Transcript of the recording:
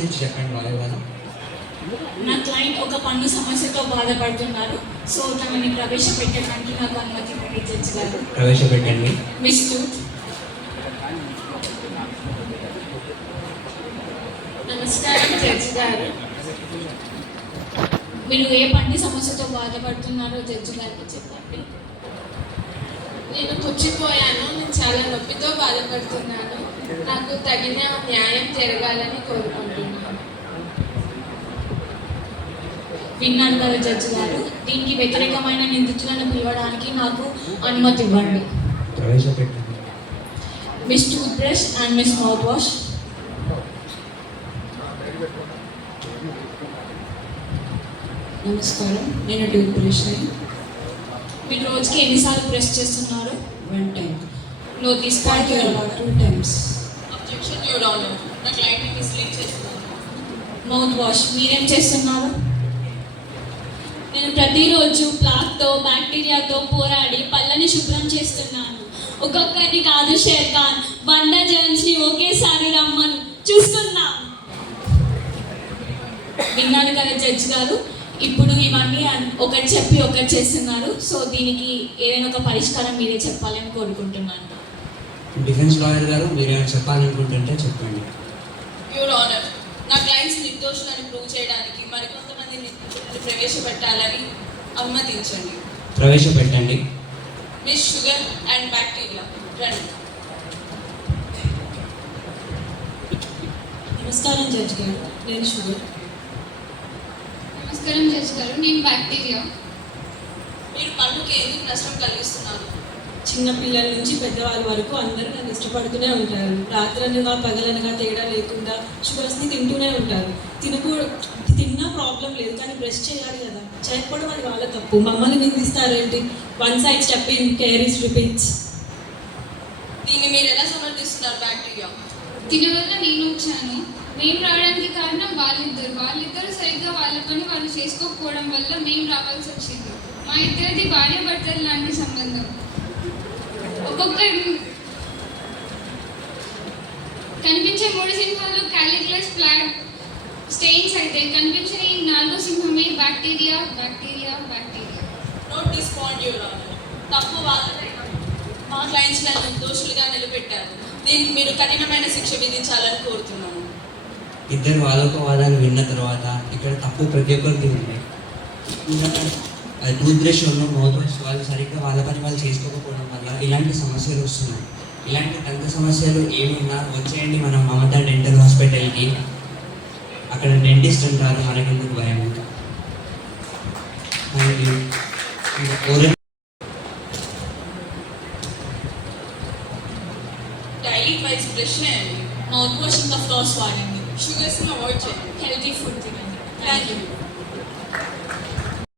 గురించి చెప్పండి లాయర్ గారు. నా క్లయింట్ ఒక పన్ను సమస్యతో బాధపడుతున్నారు. సో తనని ప్రవేశపెట్టడానికి నాకు అనుమతి ఇవ్వండి జడ్జి గారు. ప్రవేశపెట్టండి. Miss tooth. నమస్కారం జడ్జి గారు. మీరు ఏ పన్ను సమస్యతో బాధపడుతున్నారో జడ్జి గారికి చెప్పండి. నేను పుచ్చిపోయాను. నేను చాలా నొప్పితో బాధపడుతున్నాను. నాకు తగిన న్యాయం జరగాలని కోరుకుంటున్నాను. విన్నాను కదా జడ్జి గారు. దీనికి వ్యతిరేకమైన నిందితులను పిలవడానికి నాకు అనుమతి ఇవ్వండి. ప్రవేశపెట్టండి. Miss toothbrush and miss mouthwash. నమస్కారం, నేను టూత్ బ్రష్ని. మీరు రోజుకి ఎన్నిసార్లు బ్రష్ చేస్తున్నారు? 1 time. నో తీసుకోండి. 2 times. Objection your honour. నా క్లయింట్ని మిస్లీడ్ చేస్తున్నాను. మౌత్ వాష్ మీరేం చేస్తున్నారు? నేను ప్రతిరోజు ప్లాక్తో బ్యాక్టీరియాతో పోరాడి పళ్ళని శుభ్రం చేస్తున్నాను. ఒక్కొక్కరిని కాదు షేర్ ఖాన్, 100 జర్మ్స్ని ఒకేసారి రమ్మను చూస్తున్నాను. విన్నాను కదా జడ్జి గారు. ఇప్పుడు ఇవన్నీ ఒకటి చెప్పి ఒకటి చేస్తున్నారు. సో దీనికి ఏదైనా ఒక పరిష్కారం మీరే చెప్పాలని కోరుకుంటున్నాను. డిఫెన్స్ లాయర్ గారు, మీరేమైనా చెప్పాలనుకుంటుంటే చెప్పండి. యువర్ ఆనర్, నా క్లయింట్స్ నిర్దోషులని ప్రూవ్ చేయడానికి మరికొంతమంది నిందితులను ప్రవేశపెట్టాలని అనుమతించండి. ప్రవేశపెట్టండి. మిస్ షుగర్ అండ్ బ్యాక్టీరియా రండి. నమస్కారం జడ్జి గారు, నేను షుగర్. నమస్కారం జడ్జి గారు, నేను బ్యాక్టీరియా. మీరు పన్నుకి ఎందుకు నష్టం కలిగిస్తున్నారు? చిన్న పిల్లల నుంచి పెద్దవాళ్ళ వరకు అందరూ నన్ను ఇష్టపడుతూనే ఉంటారు. రాత్రనగా పగలనగా తేడా లేకుండా షుగర్స్ని తింటూనే ఉంటారు. తిన్నా ప్రాబ్లం లేదు, కానీ బ్రష్ చేయాలి కదా. చేయకపోవడం అది వాళ్ళ తప్పు. మమ్మల్ని నిందిస్తారేంటి? 1 side step in, care is repeats. దీన్ని మీరు ఎలా సమర్థిస్తున్నారు? బ్యాక్టీరియా దీనివల్ల నేను వచ్చాను. మేము రావడానికి కారణం వాళ్ళిద్దరు సరిగ్గా వాళ్ళ పని వాళ్ళు చేసుకోకపోవడం వల్ల మేము రావాల్సి వచ్చింది. మా ఇద్దరిది భార్యాభర్తలు లాంటి సంబంధం. ఒక్కొక్కరు కనిపించే 3 సింహాలు క్యాలిక్యులస్ ఫ్లాగ్ స్టెయిన్స్ అయితే కనిపించే ఈ 4వ సింహమే bacteria bacteria bacteria. Note this point your honour. తప్పు వాళ్ళదే. మా క్లయింట్స్ నన్ను నిర్దోషులుగా నిలబెట్టారు. దీనికి మీరు కఠినమైన శిక్ష విధించాలని కోరుతున్నాను. ఇద్దరు వాదోపవాదాన్ని విన్న తర్వాత ఇక్కడ తప్పు ప్రతి ఒక్కరికి ఉంది. టూత్ బ్రష్ మౌత్ వాష్ వాళ్ళు సరిగ్గా వాళ్ళ పని వాళ్ళు చేసుకోకపోవడం వల్ల ఇలాంటి సమస్యలు వస్తున్నాయి. ఇలాంటి దంత సమస్యలు ఏమున్నా వచ్చేయండి మనం మమతా డెంటల్ హాస్పిటల్కి. అక్కడ డెంటిస్ట్ ఉంటారు, మనకెందుకు భయం. డైలీ వైజ్ బ్రష్ చేయండి. మౌత్ వాష్ ఇంకా ఫ్లాస్ వాడండి. షుగర్స్ని అవాయిడ్ చేయండి. హెల్తీ ఫుడ్ తినండి. Thank you.